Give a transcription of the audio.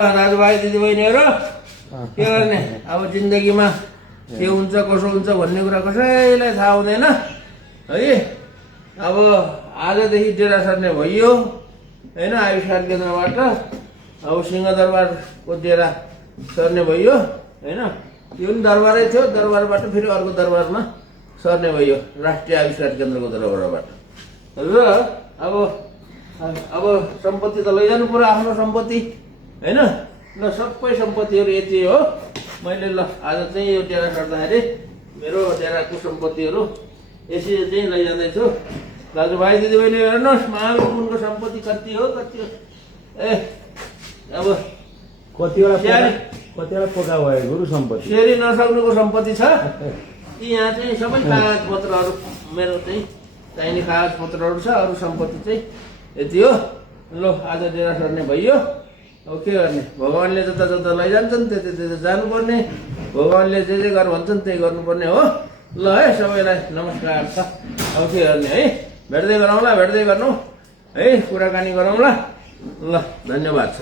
दाजुभाइ दिदीबहिनीहरू के गर्ने अब जिन्दगीमा के हुन्छ कसो हुन्छ भन्ने कुरा कसैलाई थाहा हुँदैन है। अब आजदेखि डेरा सर्ने भइयो होइन, आयुष्मान केन्द्रबाट अब सिंहदरबारको डेरा सर्ने भइयो होइन। यो पनि दरबारै थियो, दरबारबाट फेरि अर्को दरबारमा सर्ने भइयो, राष्ट्रिय आयुष्मान केन्द्रको दरबारबाट। र अब सम्पत्ति त लैजानु पर्यो, आफ्नो सम्पत्ति होइन। ल सबै सम्पत्तिहरू यति हो। मैले ल आज चाहिँ यो डेरा सर्दाखेरि मेरो डेराको सम्पत्तिहरू यसरी चाहिँ लैजाँदैछु। दाजुभाइ दिदीबहिनी हेर्नुहोस्, महावीरको सम्पत्ति कति हो कति हो। ए अब कतिवटा पोका भयो गुरु सम्पत्ति फेरि नसक्नुको सम्पत्ति छ। यहाँ चाहिँ सबै कागज पत्रहरू मेरो चाहिँ चाहिने कागज पत्रहरू छ, अरू सम्पत्ति चाहिँ यति हो। ल आज डेरा सर्ने भइयो। अब के गर्ने, भगवान्ले जता जता लैजान्छन् त्यता त्यता जानुपर्ने, भगवान्ले जे गर भन्छन् त्यही गर्नुपर्ने हो। ल है, सबैलाई नमस्कार छ। अब के गर्ने है, भेट्दै गरौँला, भेट्दै गर्नु है, कुराकानी गरौँला। ल धन्यवाद छ।